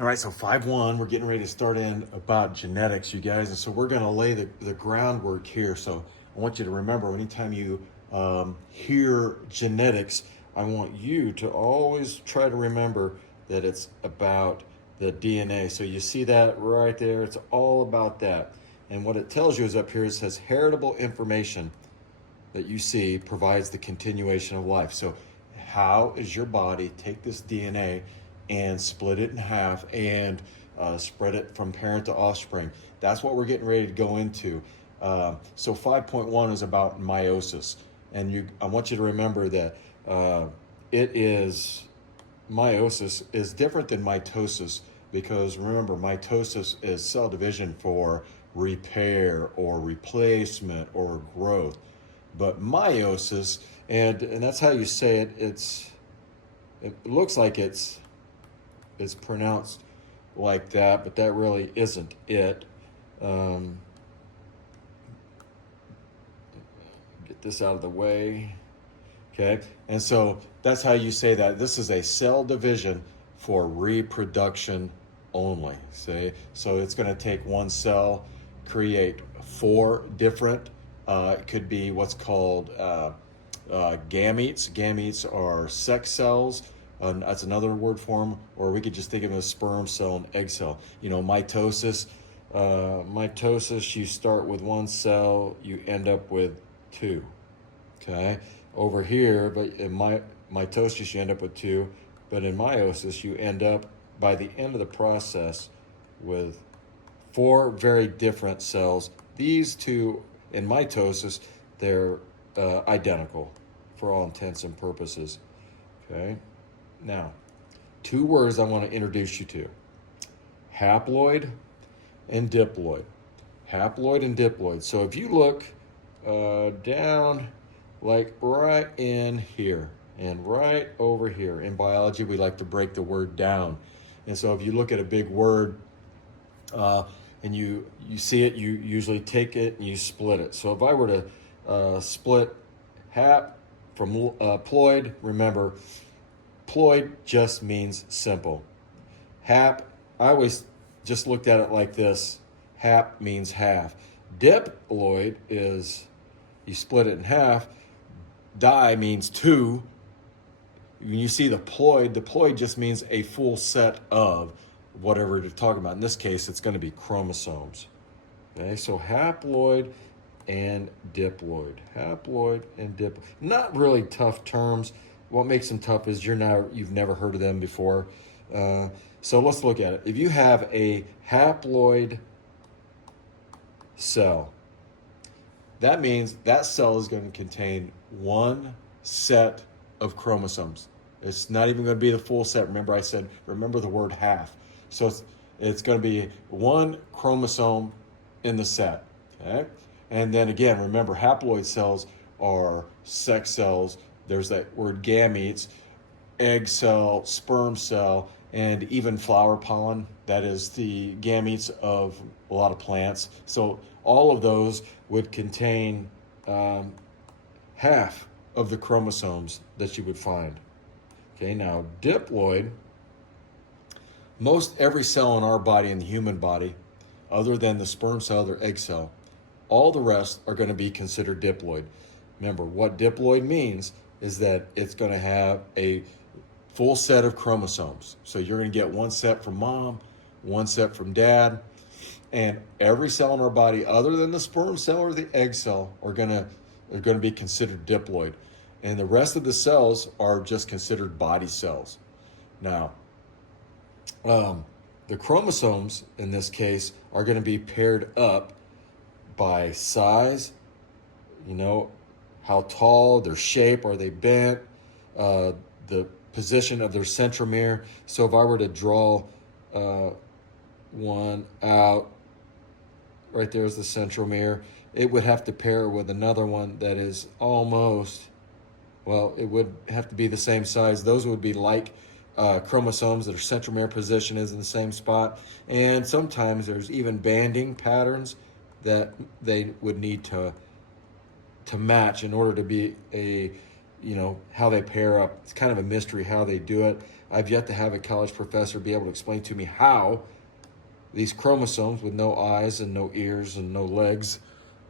All right, so 5-1, we're getting ready to start in about genetics, you guys. And so we're going to lay the groundwork here. So I want you to remember, anytime you hear genetics, I want you to always try to remember that it's about the DNA. So you see that right there? It's all about that. And what it tells you is up here, it says heritable information that you see provides the continuation of life. So how is your body take this DNA and split it in half and spread it from parent to offspring? That's what we're getting ready to go into. So 5.1 is about meiosis. And I want you to remember that meiosis is different than mitosis, because remember, mitosis is cell division for repair or replacement or growth. But meiosis, and that's how you say it, it looks like it's pronounced like that, but that really isn't it. Get this out of the way. Okay, and so that's how you say that. This is a cell division for reproduction only. See? So it's going to take one cell, create 4 different, it could be what's called gametes. Gametes are sex cells. That's another word for them. Or we could just think of it as sperm cell and egg cell. You know, mitosis. Mitosis, you start with 1 cell, you end up with 2. Okay? Over here, but in mitosis, you end up with 2. But in meiosis, you end up, by the end of the process, with 4 very different cells. These 2, in mitosis, they're identical for all intents and purposes. Okay? Now, 2 words I want to introduce you to. Haploid and diploid. Haploid and diploid. So if you look down, like right in here and right over here. In biology, we like to break the word down. And so if you look at a big word and you see it, you usually take it and you split it. So if I were to split hap from ploid, remember, ploid just means simple. Hap, I always just looked at it like this. Hap means half. Diploid is, you split it in half. Di means 2. When you see the ploid just means a full set of whatever you're talking about. In this case, it's going to be chromosomes. Okay, so haploid and diploid. Haploid and diploid. Not really tough terms. What makes them tough is you've never heard of them before. So let's look at it. If you have a haploid cell, that means that cell is going to contain 1 set of chromosomes. It's not even going to be the full set. Remember I said, remember the word half. So it's going to be 1 chromosome in the set. Okay? And then again, remember, haploid cells are sex cells. There's that word gametes, egg cell, sperm cell, and even flower pollen. That is the gametes of a lot of plants. So all of those would contain half of the chromosomes that you would find. Okay, now diploid, most every cell in our body, in the human body, other than the sperm cell or egg cell, all the rest are going to be considered diploid. Remember, what diploid means is that it's going to have a full set of chromosomes. So you're going to get 1 set from mom, 1 set from dad, and every cell in our body, other than the sperm cell or the egg cell, are going to be considered diploid. And the rest of the cells are just considered body cells. Now, the chromosomes in this case are going to be paired up by size, how tall, their shape, are they bent, the position of their centromere. So if I were to draw one out, right there's the centromere, it would have to pair with another one that is almost, well, it would have to be the same size. Those would be like chromosomes that their centromere position is in the same spot. And sometimes there's even banding patterns that they would need to match in order to be how they pair up. It's kind of a mystery how they do it. I've yet to have a college professor be able to explain to me how these chromosomes with no eyes and no ears and no legs,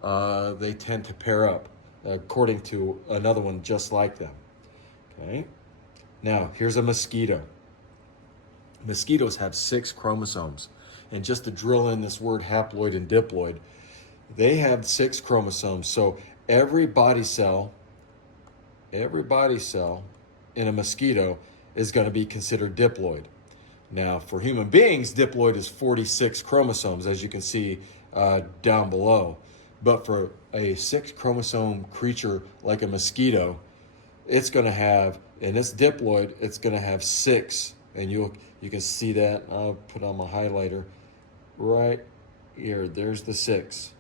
they tend to pair up according to another one just like them. Okay. Now, here's a mosquito. Mosquitoes have 6 chromosomes. And just to drill in this word haploid and diploid, they have 6 chromosomes. So every body cell in a mosquito is going to be considered diploid. Now, for human beings, diploid is 46 chromosomes, as you can see down below. But for a 6 chromosome creature like a mosquito, it's going to have, and it's diploid, it's going to have 6. And you can see that. I'll put on my highlighter right here. There's the 6.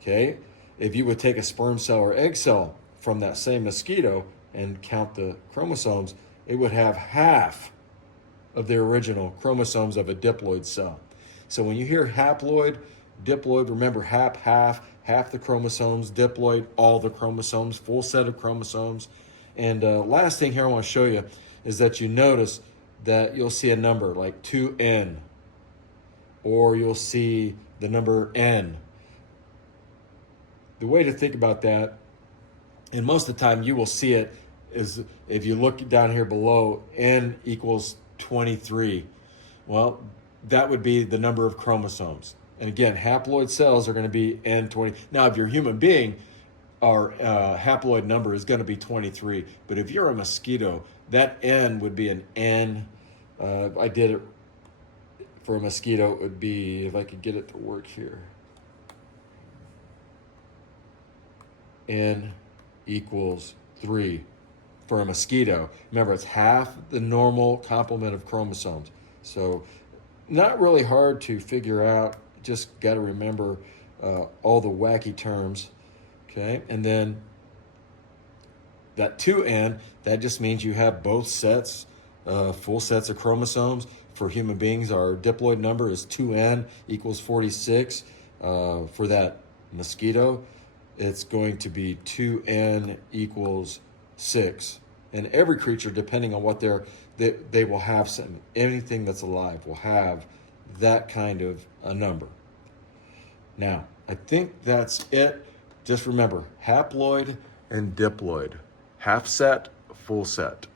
Okay? If you would take a sperm cell or egg cell from that same mosquito and count the chromosomes, it would have half of the original chromosomes of a diploid cell. So when you hear haploid, diploid, remember half the chromosomes, diploid, all the chromosomes, full set of chromosomes. And last thing here I want to show you is that you notice that you'll see a number like 2n, or you'll see the number n. The way to think about that, and most of the time you will see it, is if you look down here below, n equals 23. Well, that would be the number of chromosomes. And again, haploid cells are going to be N20. Now, if you're a human being, our haploid number is going to be 23. But if you're a mosquito, that N would be an N. I did it for a mosquito. It would be, if I could get it to work here, N equals 3 for a mosquito. Remember, it's half the normal complement of chromosomes. So not really hard to figure out. Just got to remember all the wacky terms. Okay, and then that 2n, that just means you have both sets, full sets of chromosomes. For human beings, our diploid number is 2n equals 46. For that mosquito, it's going to be 2n equals 6. And every creature, depending on what they will have, anything that's alive will have that kind of a number. Now, I think that's it. Just remember, haploid and diploid. Half set, full set.